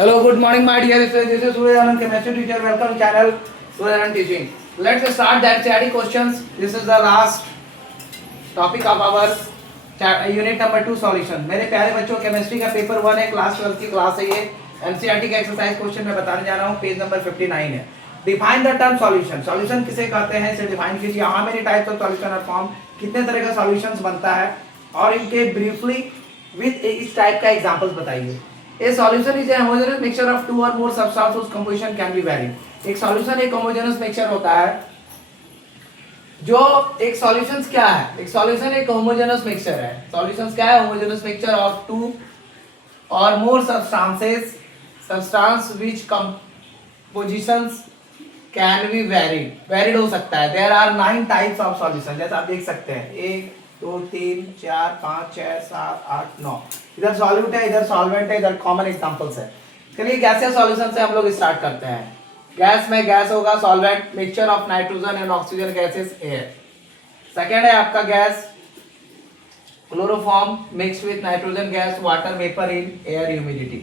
Hello, good morning, my dear students. This is Surya Anand, chemistry teacher. Welcome to channel Surya Anand Teaching. Let's start that CRT questions. This is the last topic of our unit number 2 solution. मेरे प्यारे बच्चों, chemistry का paper 1 है, class 12 की class है ये. NCERT का exercise question मैं बताने जा रहा हूँ. पेज नंबर 59 है. Define the term solution. Solution किसे कहते हैं, इसे डिफाइन कीजिए. How many types of solution are form, कितने तरह का सॉल्यूशंस बनता है, और इनके ब्रीफली विद इस टाइप का एग्जांपल्स बताइए. A solution is a homogeneous mixture of two or more substances whose composition can be varied. एक सॉल्यूशन एक होमोजेनस मिक्सचर होता है. जो एक सॉल्यूशंस क्या है, एक सॉल्यूशन एक होमोजेनस मिक्सचर है. सॉल्यूशंस क्या है, होमोजेनस मिक्सचर ऑफ टू और more substances, substance which compositions can be varied हो सकता है. There are 9 types of solution. जैसे आप देख सकते हैं 1 2 3 4 5 6 7 8 9. इधर सॉल्यूट है, इधर सॉल्वेंट है, इधर कॉमन एग्जांपल्स है. चलिए गैसीय सॉल्यूशन से हम लोग स्टार्ट करते हैं. गैस में गैस होगा solvent, mixture of nitrogen and oxygen gases air. Second है आपका gas chloroform mix with nitrogen gas water vapour in air humidity.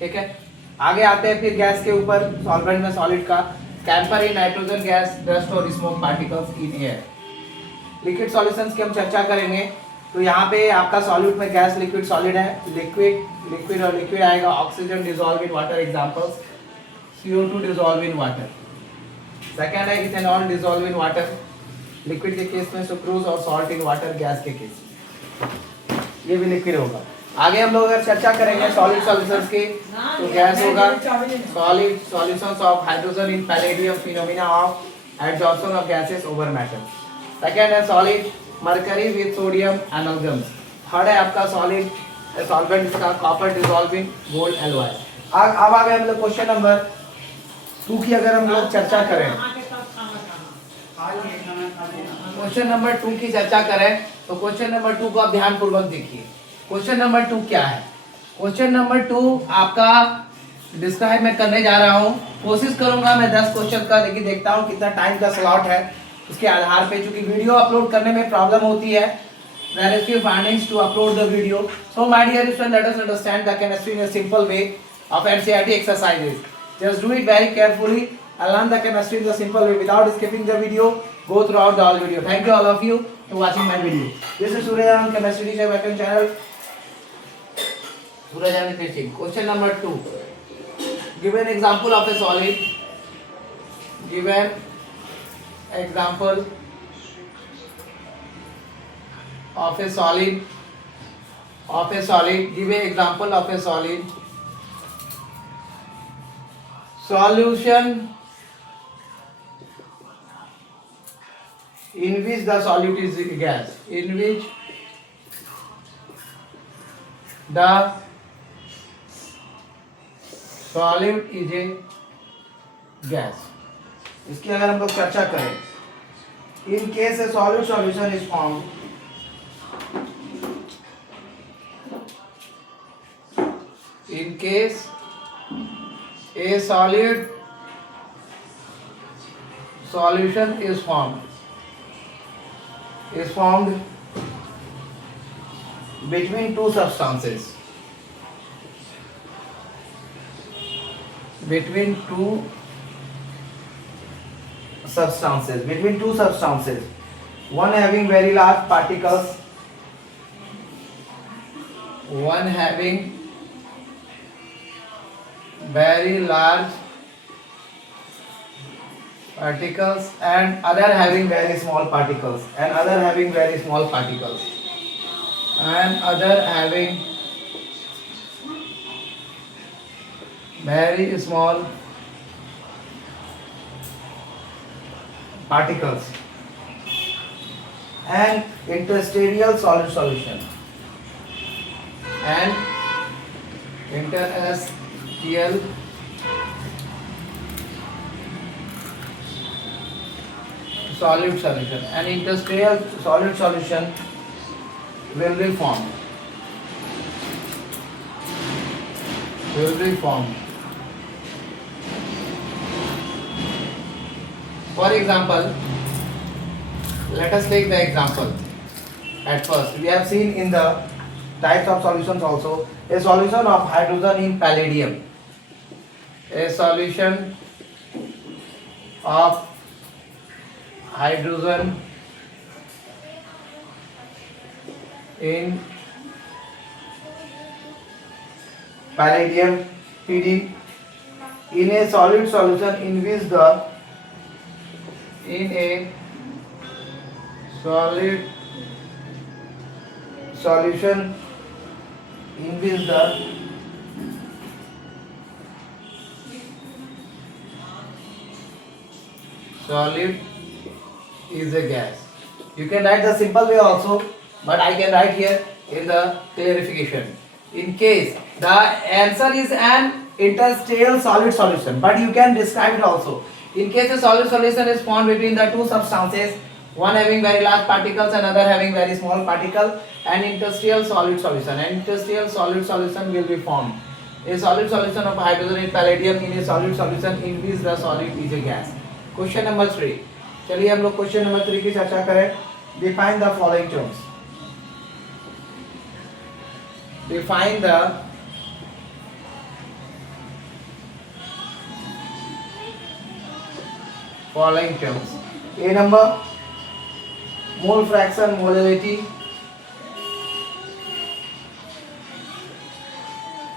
ठीक है, आगे आते हैं फिर गैस के ऊपर. सॉल्वेंट में सॉलिड का camphor in nitrogen gas, dust और smoke particles in air. Liquid solutions की हम चर्चा करेंगे. तो यहाँ पे आपका सॉल्यूट में गैस लिक्विड सॉलिड है, लिक्विड और लिक्विड आएगा. Oxygen dissolve in water, examples CO2 dissolve in water. Second है ethanol dissolve in water, liquid के केस में सुक्रोज और सॉल्ट इन वाटर गैस के केस में, ये भी लिक्विड होगा. आगे हम लोग अगर चर्चा करेंगे सॉलिड सॉल्यूशंस की, तो गैस होगा solid solutions of hydrogen in palladium, phenomena of adsorption of gases over matter. Second है solid mercury with sodium amalgams. Third है आपका सॉलिड सॉल्वेंट इसका copper dissolve in gold alloy. अब आ गए हम लोग क्वेश्चन नंबर 2 की अगर हम लोग चर्चा करें, क्वेश्चन नंबर 2 की चर्चा करें तो क्वेश्चन नंबर 2 को आप ध्यानपूर्वक देखिए. क्वेश्चन नंबर 2 क्या है, क्वेश्चन नंबर 2 आपका डिस्क्राइब मैं करने जा रहा हूँ. कोशिश करूंगा मैं 10 क्वेश्चन का, लेकिन देखता हूँ कितना टाइम का स्लॉट है उसके आधार पे, क्योंकि वीडियो अपलोड करने में प्रॉब्लम होती है. There is few findings to upload the video. So my dear students, let us understand the chemistry in a simple way of NCERT exercises. Just do it very carefully and learn the chemistry in the simple way without skipping the video. Go throughout the whole video. Thank you all of you for watching my video. This is Surya Anand, chemistry teacher, welcome channel Surya Anand teaching. Question number 2. Give an example of a solid. Give an example of a solid. Give an example of a solid solution in which the solute is a gas, in which the solute is a gas. इसकी अगर हम लोग चर्चा करें, in case a solute solution is formed, in case a solid solution is formed between two substances, between two substances, one having very large particles, one having very large particles and other having very small particles, and other having very small particles, and other having very small particles, and interstitial solid solution, and interstitial solid solution, and interstitial solid solution will be formed. For example, let us take the example. At first, we have seen in the types of solutions also a solution of hydrogen in palladium. A solution of hydrogen in palladium Pd in a solid solution in which the in a solid solution in which the solid is a gas. You can write the simple way also, but I can write here in the clarification. In case the answer is an interstitial solid solution, but you can describe it also. In case a solid solution is formed between the two substances, one having very large particles and other having very small particle, an interstitial solid solution. An interstitial solid solution will be formed. A solid solution of hydrogen in palladium in a solid solution in which the solid is a gas. Question number 3. चलिए हम लोग question number 3 की चर्चा करें. Define the following terms. Define the following terms. A number mole fraction, molality,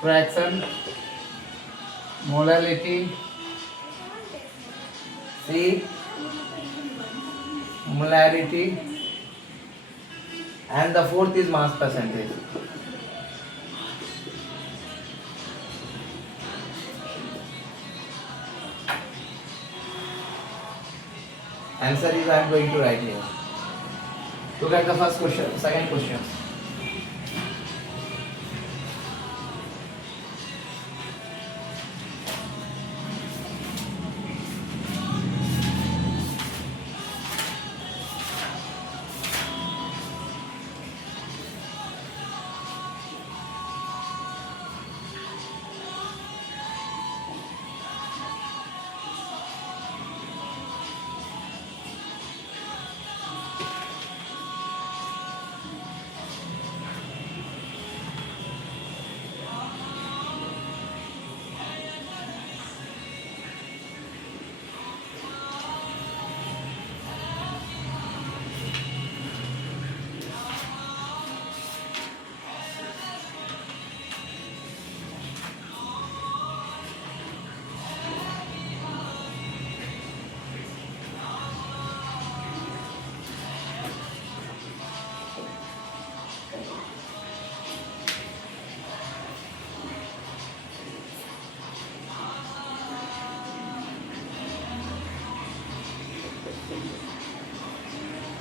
fraction, molality. C, molarity, and the fourth is mass percentage. Answer is I am going to write here. Look at the first question, second question.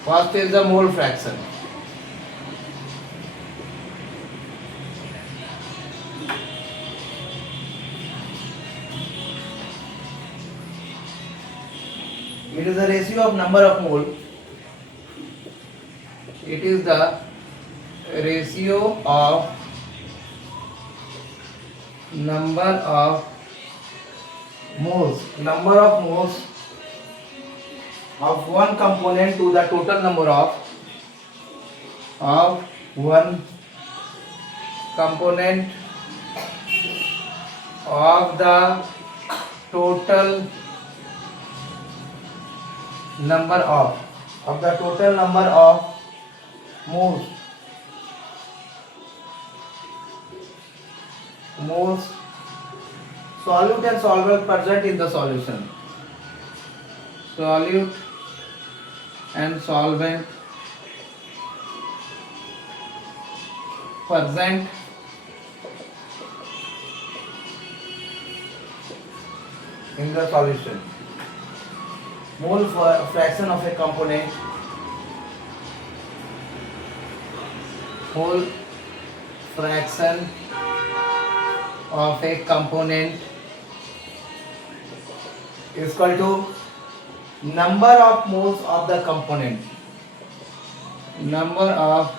First is the mole fraction. It is the ratio of number of mole. It is the ratio of number of moles. Number of moles of one component to the total number of one component of the total number of moles solute and solvent present in the solution. Solute and solvent present in the solution. Mole fraction of a component, mole fraction of a component is equal to number of moles of the component. Number of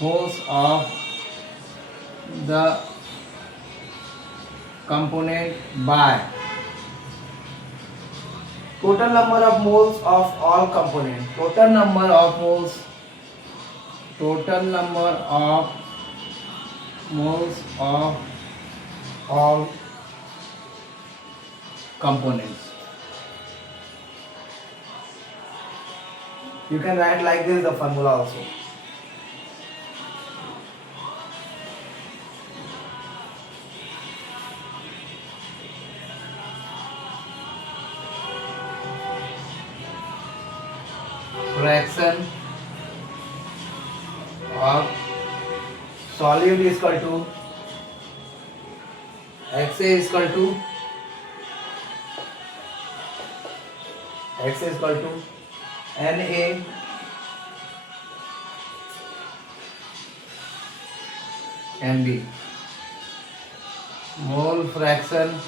moles of the component by total number of moles of all components. Total number of moles of all components. You can write like this the formula also. Fraction of solute is equal to XA is equal to Na NB, mole fraction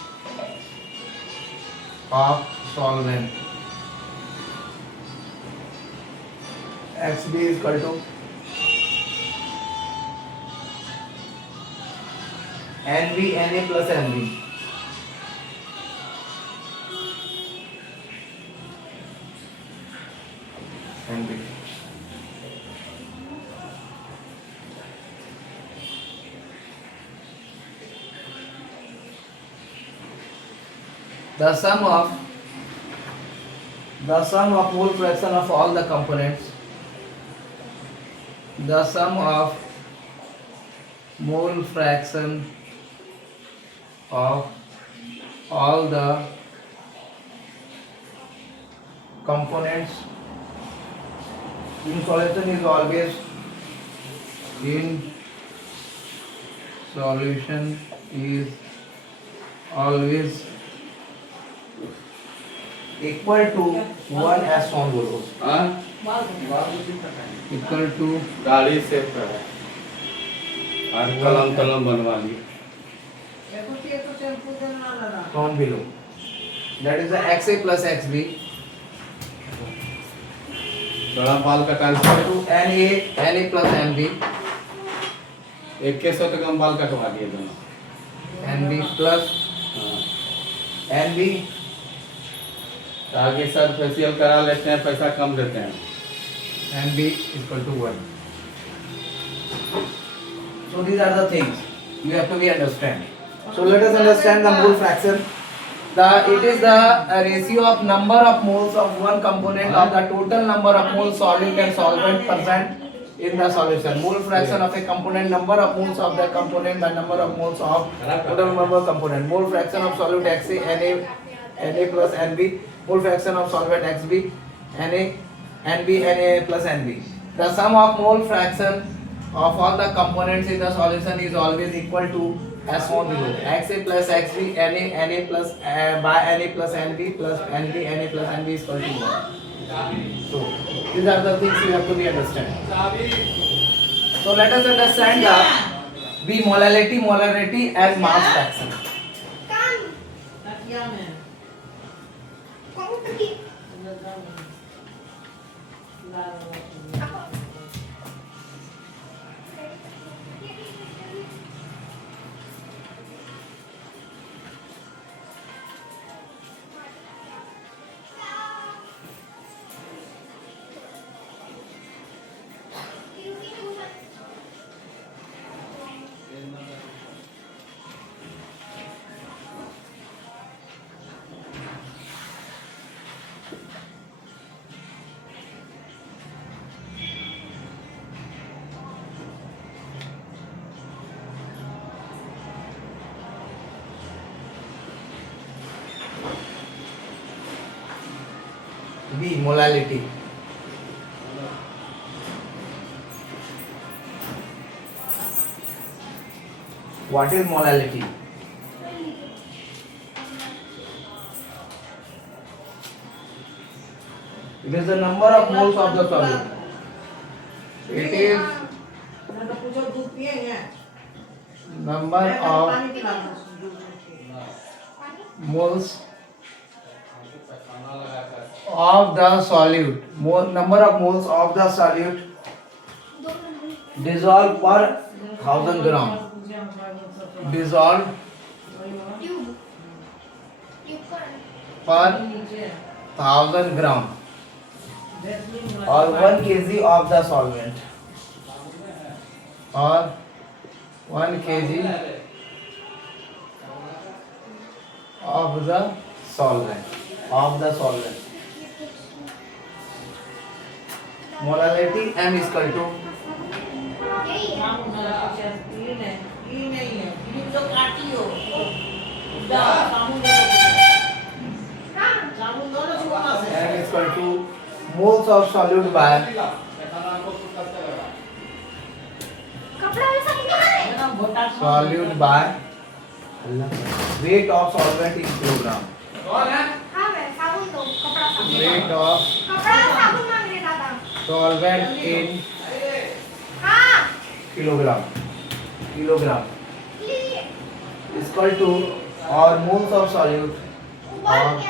of solvent. XB is equal to NB Na plus NB. NB. The sum of mole fraction of all the components. The sum of mole fraction of all the components in solution is always equal to 1 as shown below. Equal to गाड़ी से है और कलम बनवा ली shown below. That is the XA plus XB बड़ा बाल कटा equal to NA plus NB 2100 तक हम बाल कटवा दिए दोनों NB plus NB. आगे सर फेशियल करा लेते हैं, पैसा कम देते हैं। NB equal to 1. So these are the things you have to be understand. So let us understand the mole fraction. It is the ratio of number of moles of one component of the total number of moles solute and solvent present in the solution. Mole fraction of a component, number of moles of the component, the number of moles of total number of component. Mole fraction of solute XA Na plus NB. Mole fraction of solvent XB NB Na plus NB. The sum of mole fraction of all the components in the solution is always equal to as shown below. XA plus XB Na plus by Na plus NB plus NB Na plus NB is equal to 1. So these are the things you have to be understand. So let us understand the B molarity and mass fraction. B molality. What is molality? It is the number of moles of the solute. It is number of moles of the solute. Number of moles of the solute dissolved per 1000 gram. Dissolved per 1000 gram or 1 kg of the solvent or 1 kg of the solvent. Molality M is equal to M is equal to moles of solute by weight of solvent in kilogram. Weight of solvent in kilogram. Kilogram is equal to or moles of solute or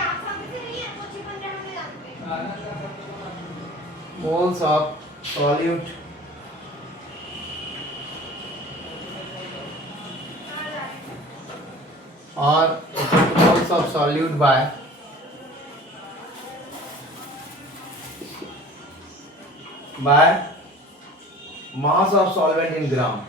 moles of solute or moles of solute by mass of solvent in gram.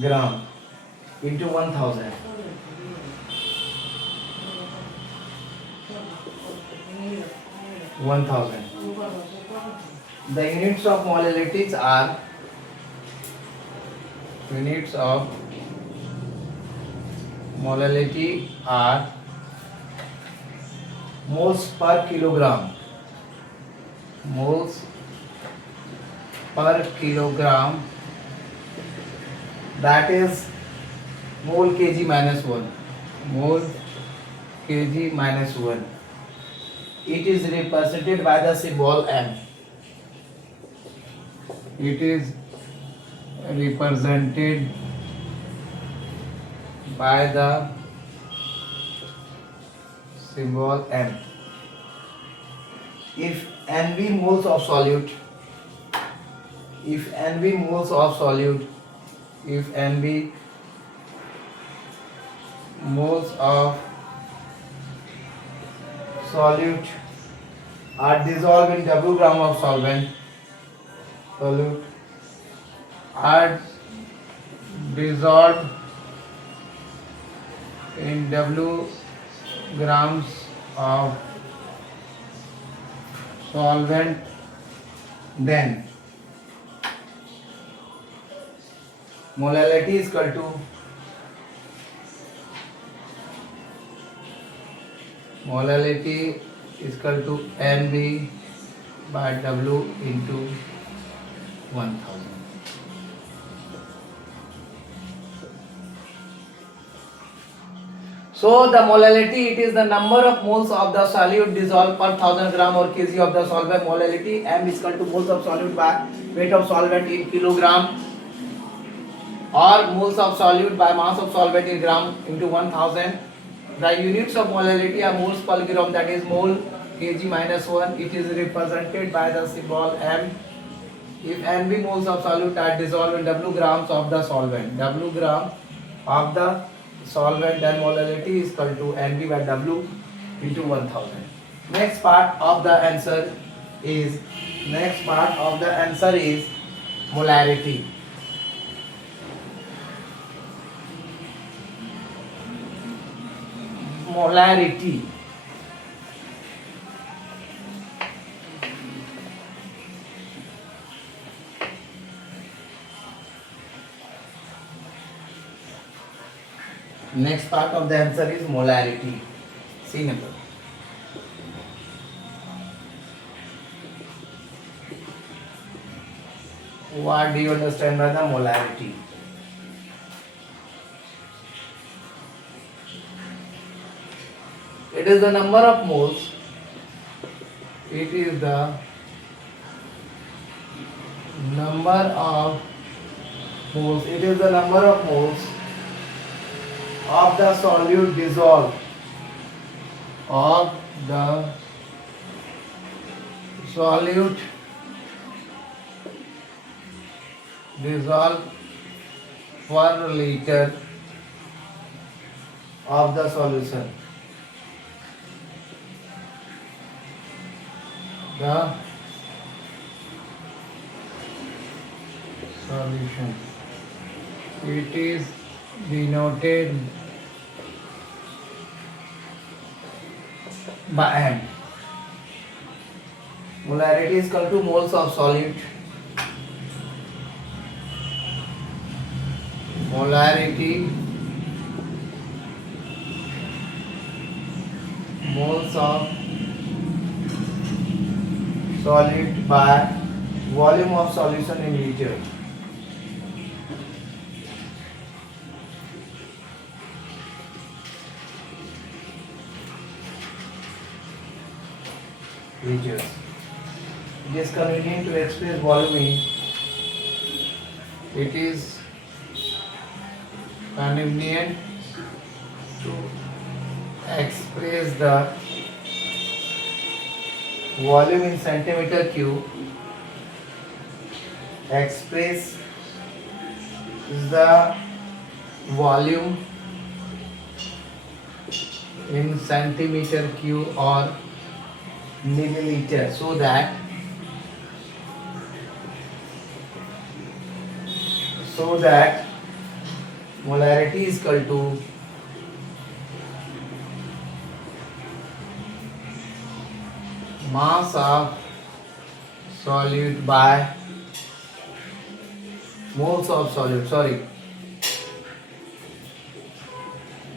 Gram into 1000. The units of molalities are moles per kilogram. Moles per kilogram, that is mole kg minus 1. Mole kg minus 1. It is represented by the symbol M. It is represented by the symbol M. If NV moles of solute, if NV moles of solute are dissolved in W gram of solvent, are dissolved in W grams of solvent, then molality is equal to NB by W into 1000. So the molality, it is the number of moles of the solute dissolved per 1000 gram or kg of the solvent. Molality M is equal to moles of solute by weight of solvent in kilogram or moles of solute by mass of solvent in gram into 1000. The units of molality are moles per gram, that is mole kg minus 1. It is represented by the symbol M. If NB moles of solute are dissolved in W grams of the solvent, W gram of the solvent, then molality is equal to NB by W into 1000. Next part of the answer is molarity. Molarity. Next part of the answer is molarity. See number. What do you understand by the molarity? It is the number of moles. It is the number of moles. It is the number of moles of the solute dissolved. Of the solute dissolved per liter of the solution. The solution. It is denoted by M. Molarity is equal to moles of solute. Molarity, moles of solute by volume of solution in liter. Liters. It is convenient to express volume in. It is convenient to express the volume in centimeter cube. Express the volume in centimeter cube or milliliter, so that molarity is equal to mass of solute by moles of solute,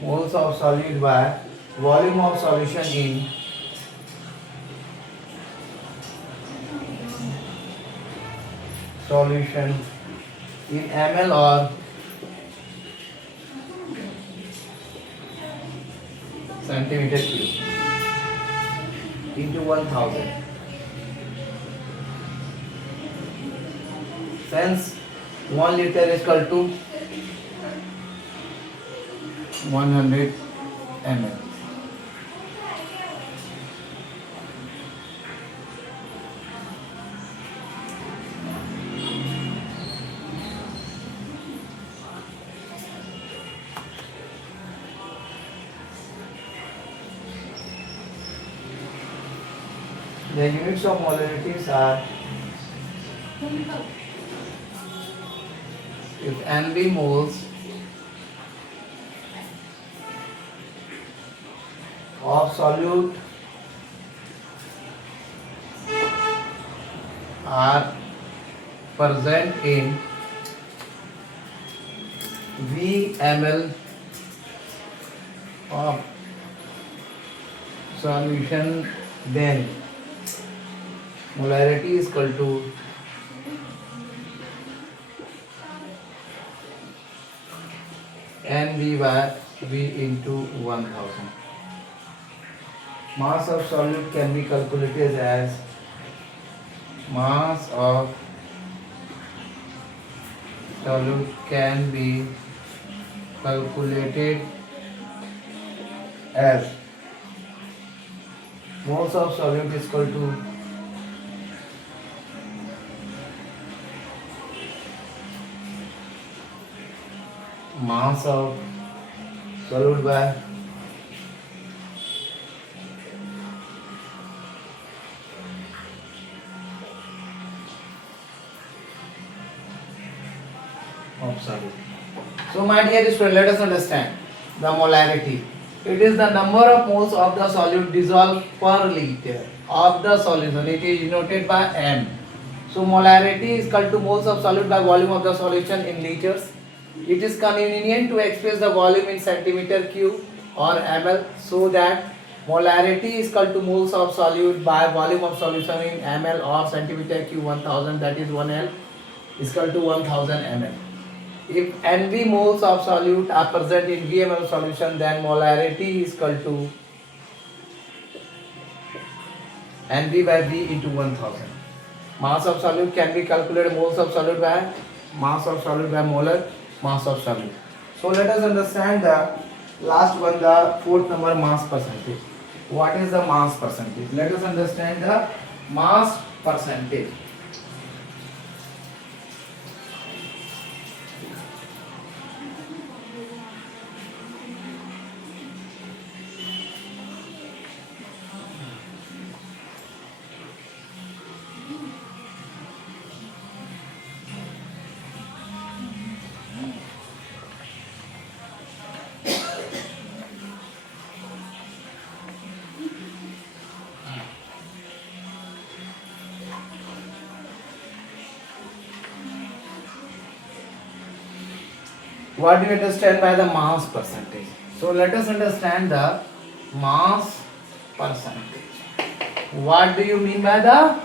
moles of solute by volume of solution in ml or centimeter cube into 1000. Since 1 liter is equal to 100 ml. The units of molarities are, if NB moles of solute are present in V ml of solution, then molarity is equal to NV by V into 1000. Mass of solute can be calculated as mass of solute can be calculated as moles of solute is equal to mass of solute by of solute. So my dear student, let us understand the molarity. It is the number of moles of the solute dissolved per liter of the solution. It is denoted by M. So molarity is equal to moles of solute by volume of the solution in liters. It is convenient to express the volume in centimeter cube or ml, so that molarity is equal to moles of solute by volume of solution in ml or centimeter cube 1000, that is 1L is equal to 1000 ml. If NV moles of solute are present in VML solution, then molarity is equal to NV by V into 1000. Mass of solute can be calculated moles of solute by mass of solute by molar mass of solute. So let us understand the last one, the fourth number, mass percentage. What is the mass percentage? Let us understand the mass percentage. What do you understand by the mass percentage? So let us understand the mass percentage. What do you mean by the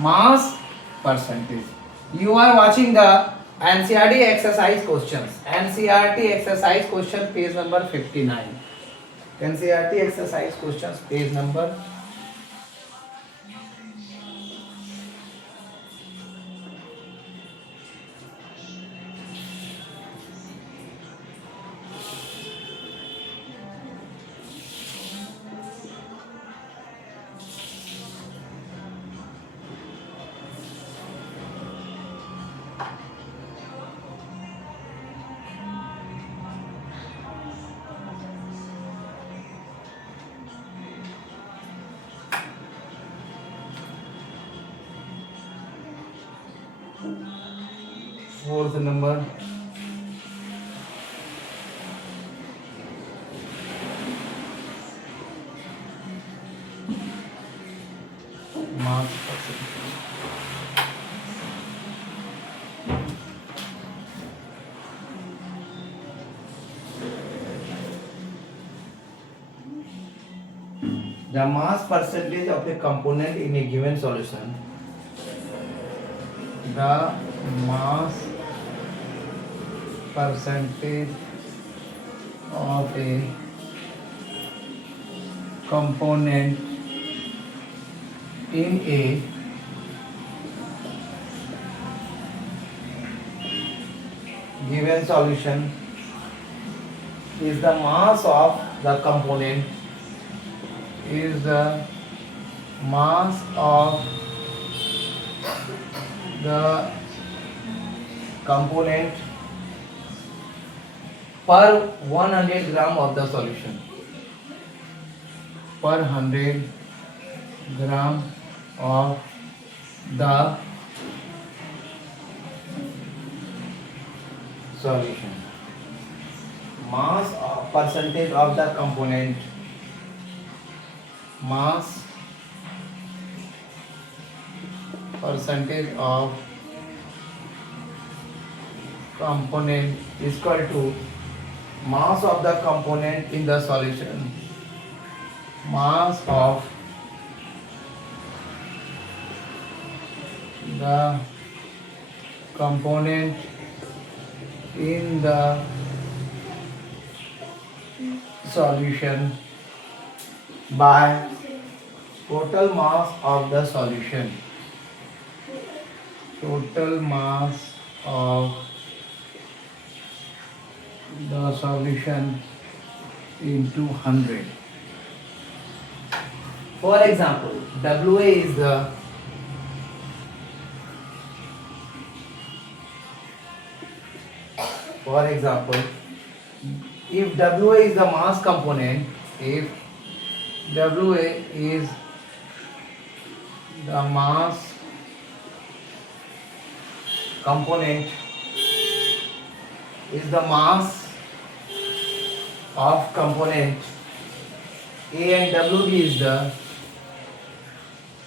mass percentage? You are watching the NCERT exercise questions. NCERT exercise question page number 59. NCERT exercise questions page number 4th number. Mass percentage. The mass percentage of a component in a given solution. The mass percentage of a component in a given solution is the mass of the component is the mass of the component per 100 gram of the solution. Per 100 gram of the solution. Mass of percentage of the component. Mass percentage of component is equal to mass of the component in the solution. Mass of the component in the solution by total mass of the solution. Total mass of the solution into 100. For example, WA is the if WA is the mass component, if WA is the mass component is the mass of component A and WB is the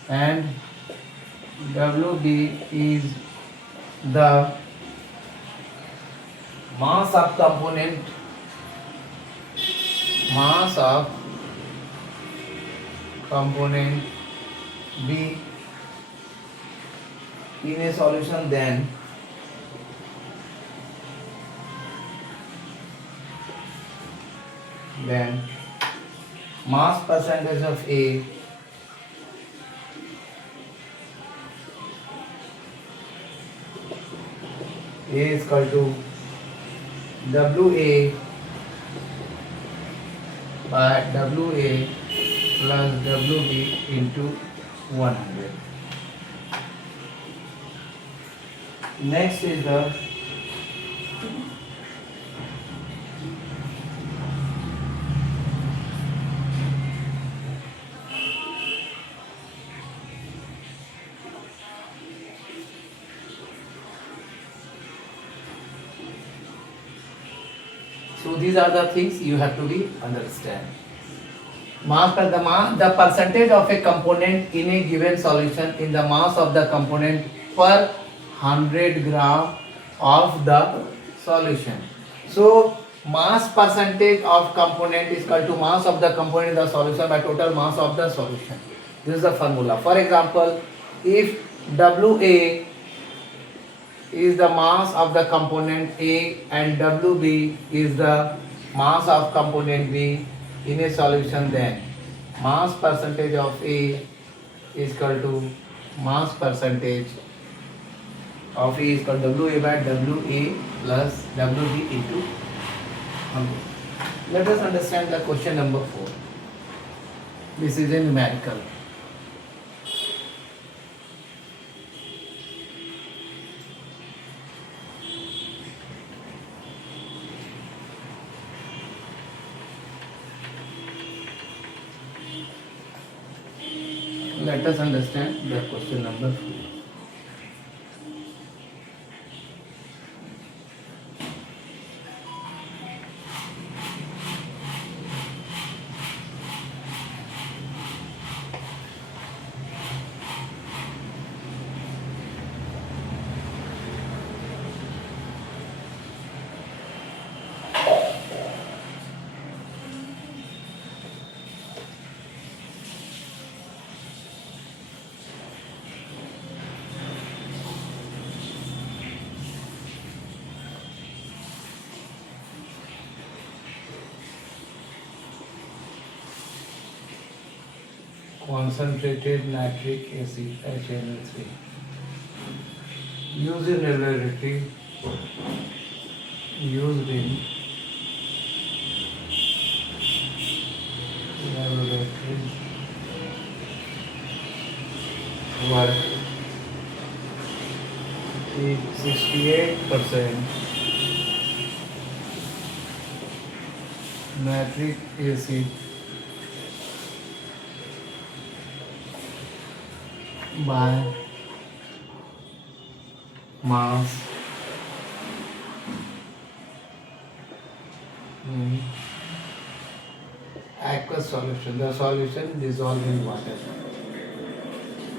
and WB is the mass of component B in a solution, then mass percentage of A is equal to WA by WA plus WB into 100. Next is the so these are the things you have to be understand. The percentage of a component in a given solution in the mass of the component per 100 gram of the solution. So mass percentage of component is equal to mass of the component in the solution by total mass of the solution. This is the formula. For example, if WA is the mass of the component A and WB is the mass of component B in a solution, then mass percentage of A is equal to mass percentage of A is equal to WA by WA plus WB into 100. Let us understand the question number 4. This is a numerical. Let us understand the question number 4. Concentrated nitric acid HNO3 used in laboratory work is 68% nitric acid by mass in aqueous solution. The solution dissolved in water.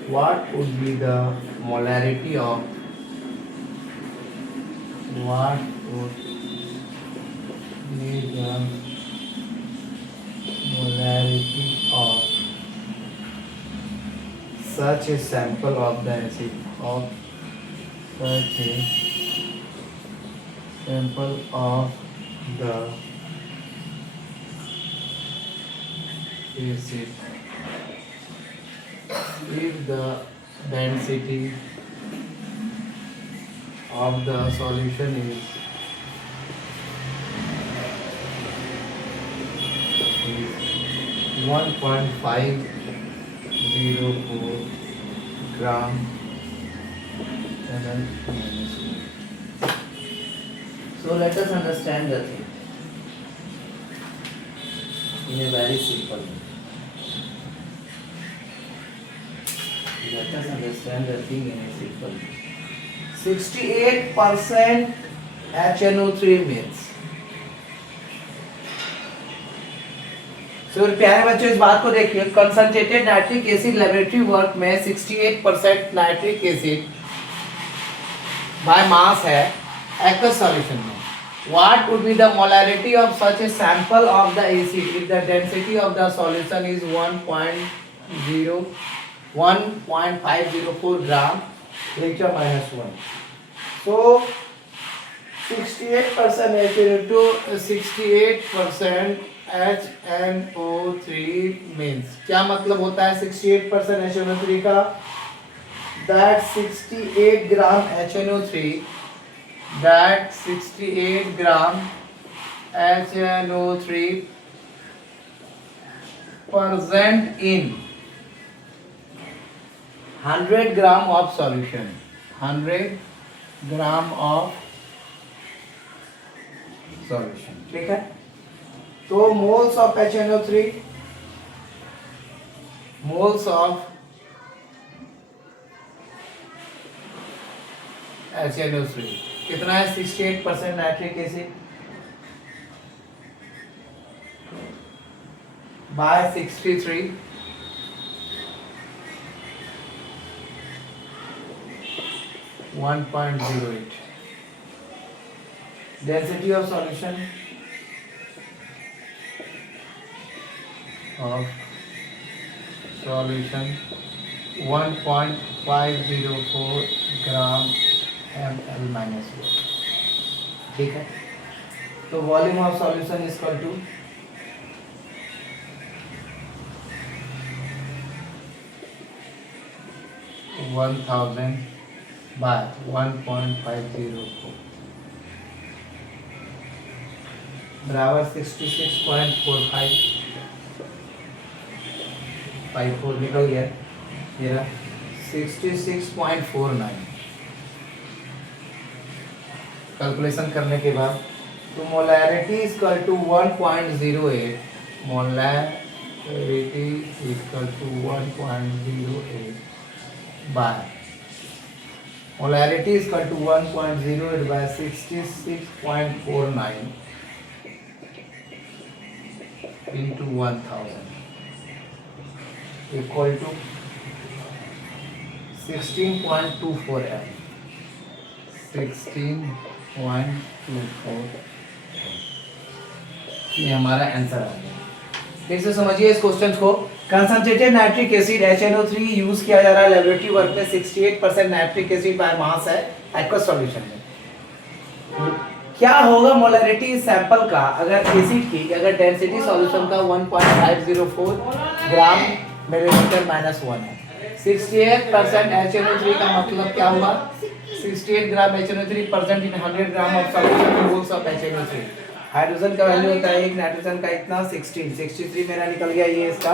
What would be the molarity of such a sample of the acid if the density of the solution is 1.504 gram ml minus 1. So let us understand the thing in a very simple way. Let us understand the thing in a simple way. 68% HNO3 means. So प्यारे बच्चों इस बात को देखिए, concentrated nitric acid laboratory work में 68% nitric acid by mass है aqueous solution में. What would be the molarity of such a sample of the acid if the density of the solution is 1.504 gram liter minus 1. So 68% HNO2 68% HNO3 means क्या मतलब होता है 68% HNO3 का? That 68 gram HNO3 present in 100 gram of solution. 100 gram of solution. ठीक है? तो moles of HNO3 कितना है? 68% nitric acid by 63 1.08. Density of solution of solution 1.504 gram ml minus 1. ठीक है, तो volume of solution is equal to 1000 by 1.504 बराबर 66.45 निकल गया मेरा 66.49. कैलकुलेशन करने के बाद तो molarity is equal to 1.08, molarity is equal to 1.08 by molarity is equal to 1.08 by 66.49 into 1000 equal to 16.24 m. 16.24 ये हमारा आंसर आ गया. ठीक से समझिए इस क्वेश्चन को. Concentrated nitric acid HNO3 use किया जा रहा है लेबोरेटरी वर्क में. 68% नाइट्रिक एसिड बाय मास है एक्वस सॉल्यूशन में. क्या होगा मोलैरिटी सैंपल का अगर एसिड की अगर डेंसिटी सॉल्यूशन का 1.504 ग्राम मिलीलीटर माइनस 1 है. 68% HNO3 का मतलब क्या हुआ? 68 ग्राम HNO3 present in 100 gram of solution moles of HNO3. Hydrogen का वैल्यू होता है एक, नाइट्रोजन का इतना 16. 63 मेरा निकल गया ये इसका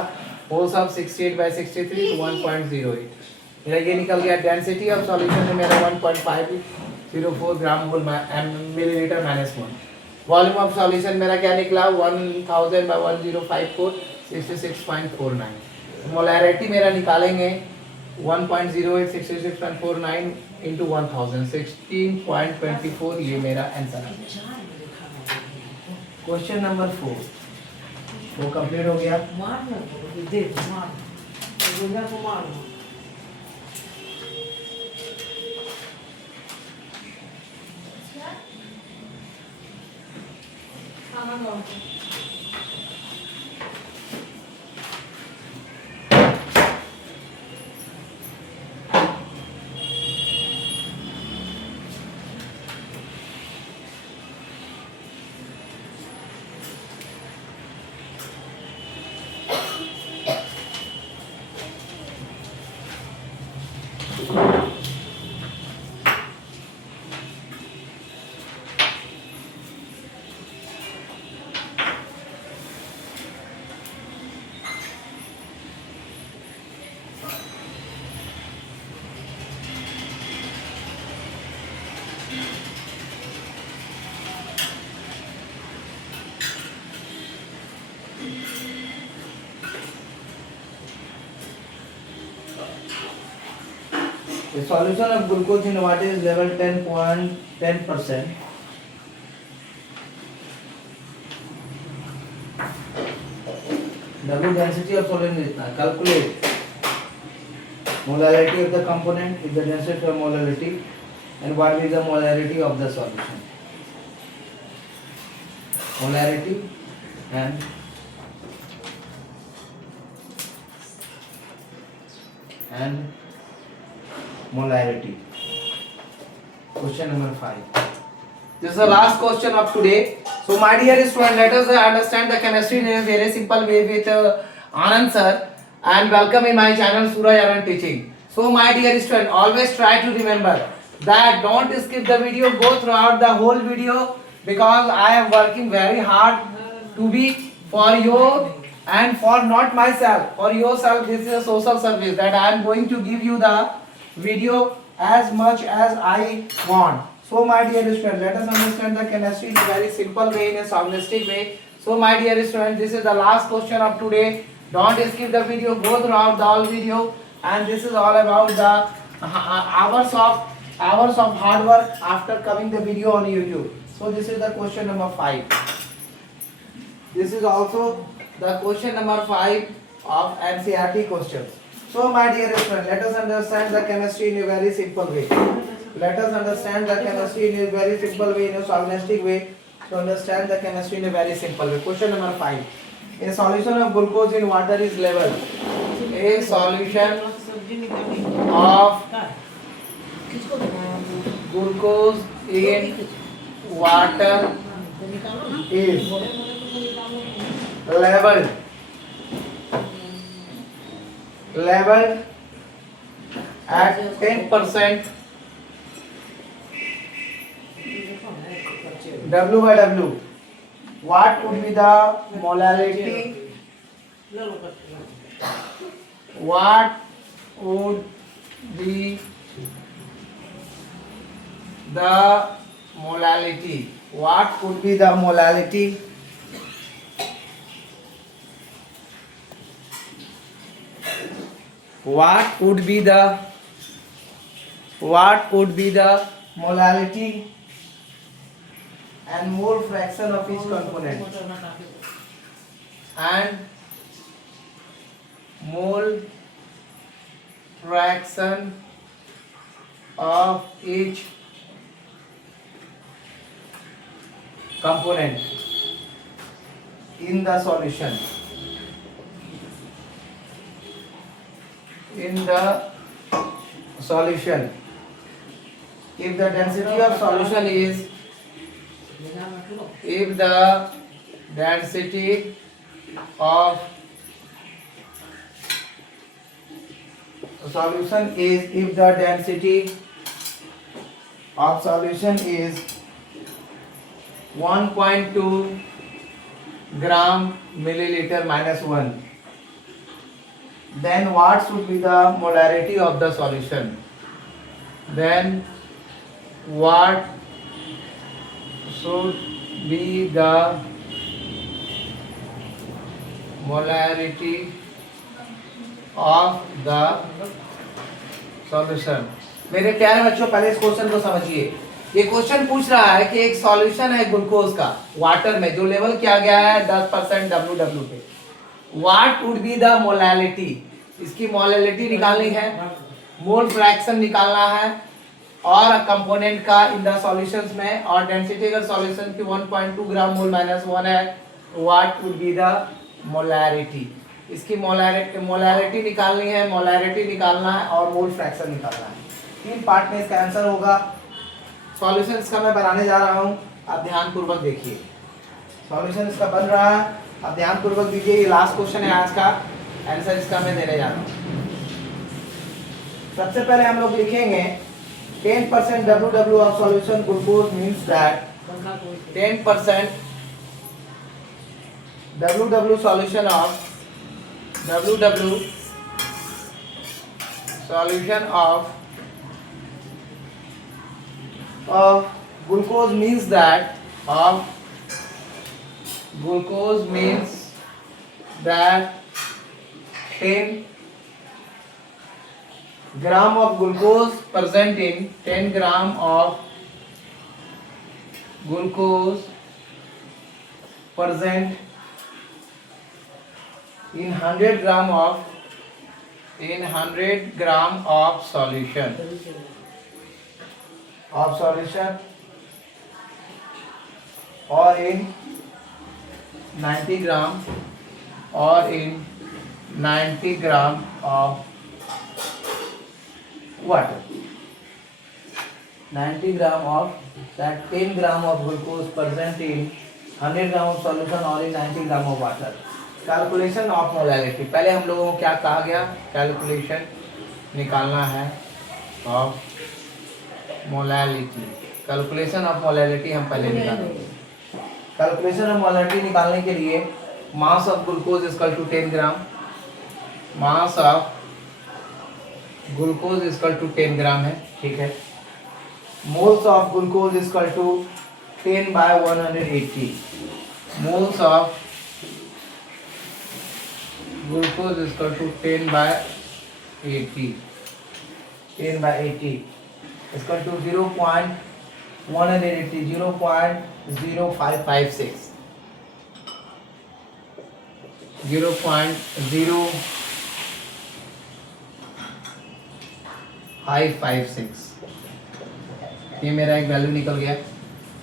मोल्स ऑफ 68 by 63 तो 1.08 मेरा ये निकल गया. डेंसिटी ऑफ सॉल्यूशन में मेरा 1.504 gram mole millilitre minus 1. Volume of solution मेरा क्या निकला? 1000 by 1054 66.49. मोलैरिटी मेरा निकालेंगे 1.08 66.49 into 1000 16.24. ये मेरा आंसर है. क्वेश्चन नंबर 4 वो कंप्लीट हो गया. The solution of glucose in water is level 10.10%. W density of solution is itna. Calculate molarity of the component is the density of molarity and what is the molarity of the solution. Molarity and molarity. Question number 5. This is the last question of today. So my dear student, let us understand the chemistry in a very simple way with Anand sir, and welcome in my channel Suraj Anand Teaching. So my dear student, always try to remember that don't skip the video, go throughout the whole video because I am working very hard to be for you and for not myself, for yourself. This is a social service that I am going to give you the video as much as I want. So my dear student, let us understand the chemistry in a very simple way, in a sophistic way. So my dear student, this is the last question of today. Don't skip the video, go throughout the whole video, and this is all about the hours of hard work after coming the video on YouTube. So this is the question number 5. This is also the question number 5 of NCERT questions. So my dear student, let us understand the chemistry in a very simple way. Let us understand the chemistry in a very simple way, in a solvenistic way. To understand the chemistry in a very simple way. Question number 5. A solution of glucose in water is level. A solution of glucose in water is leveled at 10% W by W. What would be the molality? What would be the molality? What would be the molality? What would be the molality and mole fraction of each component? And mole fraction of each component in the solution. In the solution, if the density of solution is, if the density of solution is, if the density of solution is 1.2 gram milliliter minus 1, then what should be the molarity of the solution? Then what should be the molarity of the solution? मेरे प्यारे बच्चों, पहले इस question को समझिए। ये question पूछ रहा है कि एक सॉल्यूशन है ग्लूकोज का वाटर में, जो लेवल किया गया है 10% WW पे। What would be the molality? इसकी मोलैलिटी निकालनी है, मोल फ्रैक्शन निकालना है, और कंपोनेंट का इन द सॉल्यूशंस में, और डेंसिटी अगर सॉल्यूशन की 1.2 ग्राम मोल माइनस 1 है, what would be the molarity? इसकी मोलैरिटी निकालनी है, मोलैरिटी निकालना है, और मोल फ्रैक्शन निकालना है। 3 पार्ट में इसका आंसर होगा। सॉल्यूशन इसका मैं बनाने जा रहा हूँ, आप ध्यान पूर्वक देखिए। सॉल्यूशन इसका बन रहा है, आप ध्यान पूर्वक दीजिए। ये लास्ट क्वेश्चन है आज का, आंसर इसका मैं देने जा रहा हूँ। सबसे पहले हम लोग लिखेंगे 10% WW of solution glucose means that 10% WW solution of glucose means that 10 gram of glucose present in 10 gram of glucose present in 100 gram of solution or in 90 gram of water. 90 gram of that 10 gram of glucose present in 100 gram of solution or in 90 gram of water. Calculation of molarity, पहले हम लोगों को क्या कहा गया? Calculation निकालना है of molarity. Calculation of molarity हम पहले निकालेंगे। कैलकुलेशन ऑफ मोलैरिटी निकालने के लिए mass of glucose equal to 10 gram, mass of glucose equal to 10 gram है, ठीक है। Moles of glucose equal to 10 by 180, moles of glucose is equal to 10 by 80 is equal to 0.180, 0.0556, 0.0556 ये मेरा एक value निकल गया।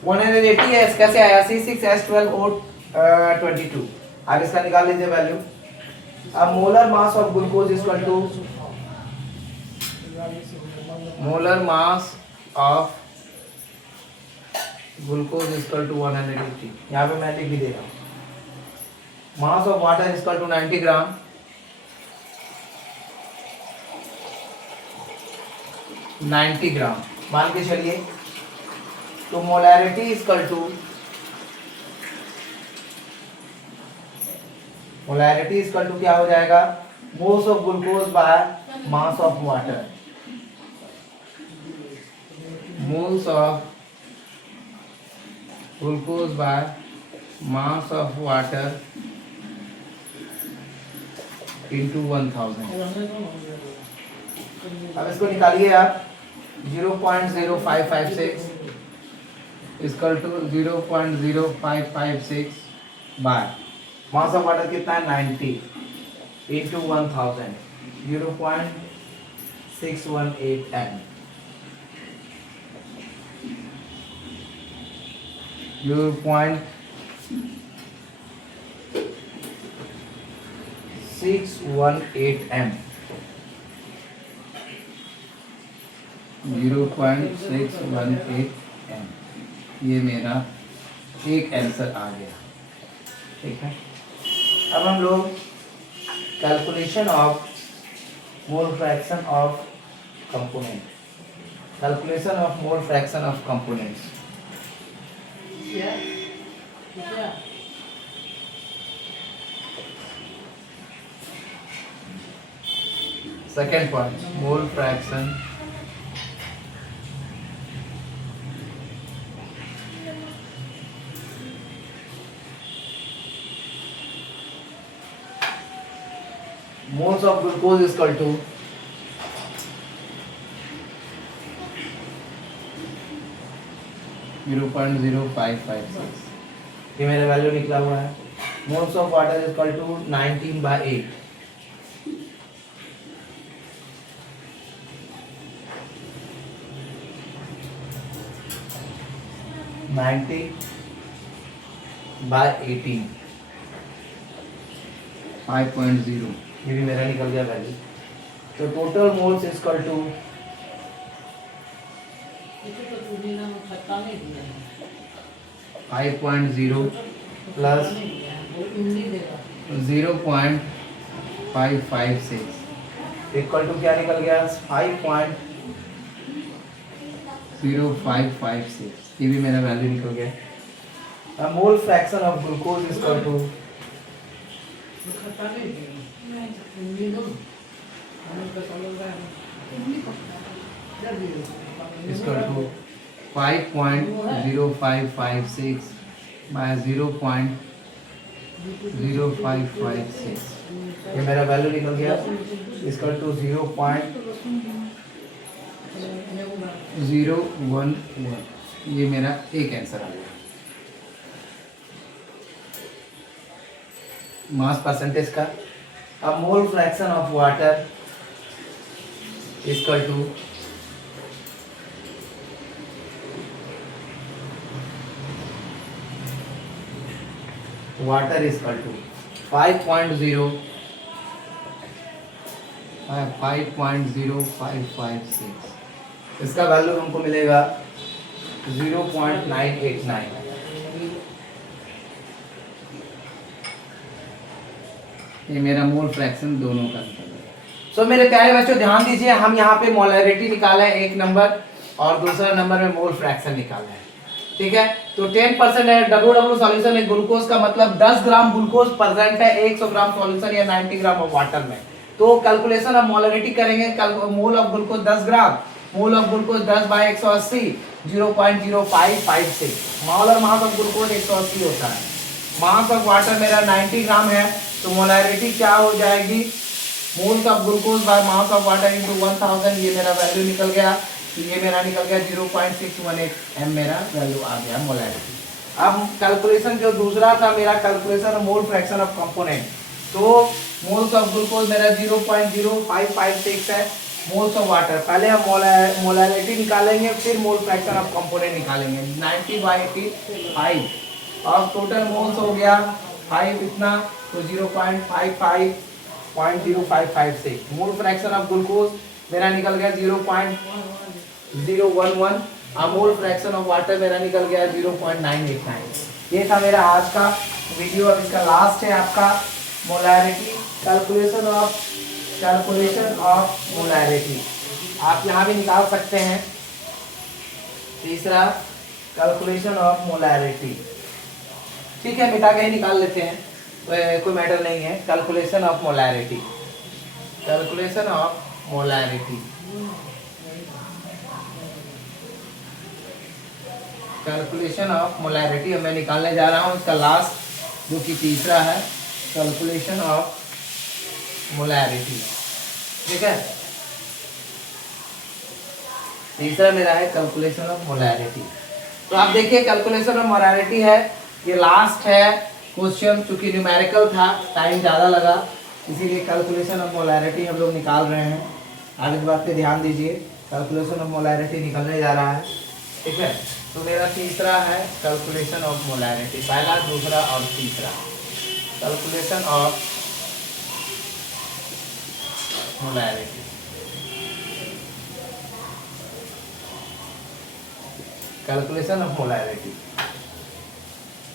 180 कैसे आया, C6H12O22। अब इसका निकाल लीजिए वैल्यू। अब molar mass of glucose equal to molar mass of glucose equal to 180। यहाँ पे मैं लिख भी दे रहा हूँ। Mass of water equal to 90 gram, 90 gram मान के चलिए। तो मोलैरिटी इक्वल टू क्या हो जाएगा, moles of glucose by mass of water. Moles of glucose by mass of water into 1000। अब इसको निकालिए आप। 0.0556 equal to 0.0556 by mass of water कितना है 90 इंटू 1000, 0.618 m। 0.618 m, 0.618 m। ये मेरा एक आंसर आ गया। ठीक है, अब हम लोग calculation of mole fraction of component, calculation of mole fraction of components. Second point, mole fraction moles of glucose is equal to 0.0556। ये मेरा वैल्यू निकला हुआ है। Moles of water is equal to 19/8। 90/18, 5.0। ये भी मेरा निकल गया वैल्यू। तो total moles is equal to 5.0 plus 0.556 equal to क्या निकल गया 5.0556। ये भी मेरा वैल्यू निकल गया। अब mole fraction of glucose is equal to equal to 5.0556 by 0.0556। ये मेरा वैल्यू निकल गया इक्वल टू 0.011। ये मेरा एक आंसर आ गया। मास परसेंटेज का। अब mole fraction of water equal to water equal to 5.0556। इसका वैल्यू हमको मिलेगा 0.989। ये मेरा मोल फ्रैक्शन दोनों का निकल गया। सो मेरे प्यारे बच्चों ध्यान दीजिए, हम यहाँ पे मोलैरिटी निकाला है एक नंबर और दूसरा नंबर में मोल फ्रैक्शन निकाला है। ठीक है, तो 10% है डब्ल्यू सॉल्यूशन है ग्लूकोज का मतलब 10 ग्राम ग्लूकोज प्रेजेंट है 100 ग्राम सॉल्यूशन या 90 ग्राम ऑफ वाटर में। तो कैलकुलेशन ऑफ मोलैरिटी करेंगे। Mole of glucose 10 gram, mole of glucose 10/180 0.0556। Molar mass of glucose 180 होता है। मास ऑफ वाटर मेरा 90 ग्राम है, तो मोलैरिटी क्या हो जाएगी, moles of glucose by mass of water into 1000। ये मेरा वैल्यू निकल गया। तो ये मेरा निकल गया 0.618 m मेरा वैल्यू आ गया मोलैरिटी। अब कैलकुलेशन जो दूसरा था मेरा calculation mole fraction of component. तो मोल्स ऑफ ग्लूकोज मेरा 0.0556 है, मोल्स ऑफ वाटर। पहले हम मोलैरिटी निकालेंगे, फिर मोल फ्रैक्शन ऑफ कंपोनेंट निकालेंगे। 90/85 और टोटल मोल्स हो गया 5 इतना, तो 0.0556। मोल फ्रैक्शन ऑफ ग्लूकोज मेरा निकल गया 0.011 और मोल फ्रैक्शन ऑफ वाटर मेरा निकल गया 0.989। ये था मेरा आज का वीडियो। अब इसका लास्ट है आपका मोलैरिटी, कैलकुलेशन ऑफ मोलैरिटी। आप यहाँ भी निकाल सकते हैं। तीसरा कैलकुलेशन ऑफ मोलैरिटी, ठीक है, मिटा के ही निकाल लेते हैं, कोई मैटर नहीं है। Calculation of molarity, calculation of molarity, calculation of molarity मैं निकालने जा रहा हूँ। इसका लास्ट जो कि तीसरा है, कैलकुलेशन ऑफ मोलैरिटी, ठीक है। तीसरा मेरा है कैलकुलेशन ऑफ मोलैरिटी। तो आप देखिए कैलकुलेशन ऑफ मोलैरिटी है, ये लास्ट है क्वेश्चन। चूंकि न्यूमेरिकल था, टाइम ज़्यादा लगा, इसीलिए कैलकुलेशन ऑफ मोलैरिटी हम लोग निकाल रहे हैं। आगे की बात पे ध्यान दीजिए, कैलकुलेशन ऑफ मोलैरिटी निकलने जा रहा है, ठीक है। तो मेरा तीसरा है कैलकुलेशन ऑफ मोलैरिटी, पहला, दूसरा और तीसरा, calculation of molarity. Calculation of molarity.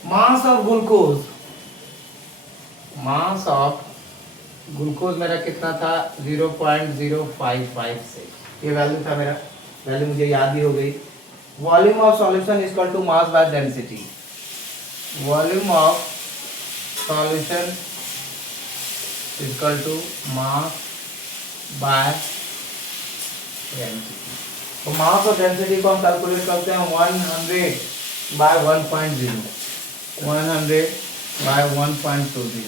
Mass of glucose, mass of glucose मेरा कितना था 0.0556, ये वैल्यू था मेरा, वैल्यू मुझे याद ही हो गई। Volume of solution is equal to mass by density, volume of solution is equal to mass by density. तो मास और डेंसिटी को हम कैलकुलेट करते हैं 100/1.0, 100/1.20।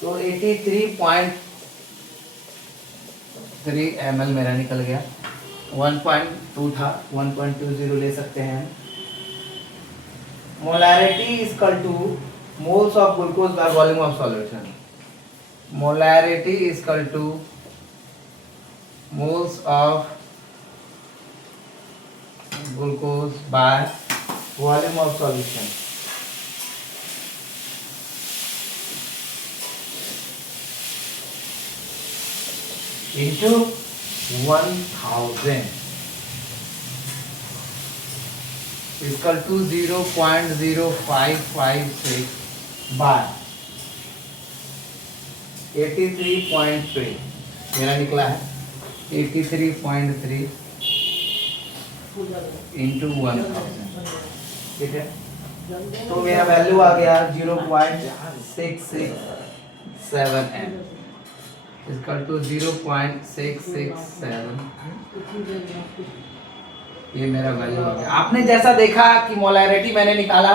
तो 83.3 ml मेरा निकल गया। 1.2 था, 1.20 ले सकते हैं। Molarity is equal to moles of glucose by volume of solution, molarity is equal to moles of glucose by volume of solution into 1000 is equal to 0.0556 by 83.3 मेरा निकला है 83.3 इंटू 1000, ठीक है। तो मेरा वैल्यू आ गया 0.667 m इक्वल टू 0.667, ये मेरा वैल्यू आ गया। आपने जैसा देखा कि मोलैरिटी मैंने निकाला,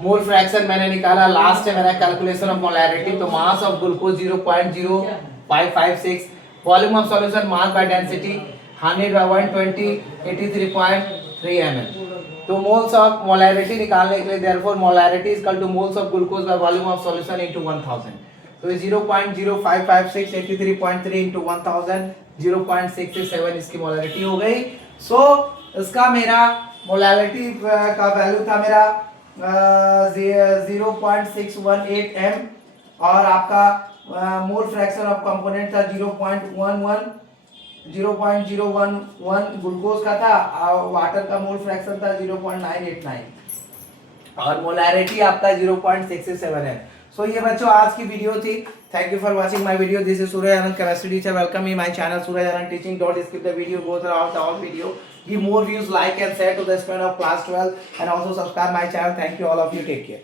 मोल फ्रैक्शन मैंने निकाला, लास्ट है मेरा कैलकुलेशन ऑफ मोलैरिटी। तो mass of glucose 0.0556, volume of solution mass by density 100/120, 83.3 ml। तो मोल्स ऑफ मोलैरिटी निकालने के लिए therefore molarity is equal to moles of glucose by volume of solution into 1000। तो 0.0556 83.3 इनटू 1000, 0.667 इसकी molarity हो गई। सो इसका मेरा मोलैरिटी का वैल्यू था मेरा 0.618 m और आपका मोल फ्रैक्शन ऑफ कंपोनेंट था 0.011 ग्लूकोज का था और वाटर का मोल फ्रैक्शन था 0.989 और मोलैरिटी आपका 0.667 है। सो ये बच्चों आज की वीडियो थी। Thank you for watching my video. This is Suraj Anand, chemistry teacher. Welcome in my channel Suraj Anand teaching. Don't skip the video, go through all video, give more views, like and share to the student of class 12 and also subscribe my channel. Thank you all of you, take care.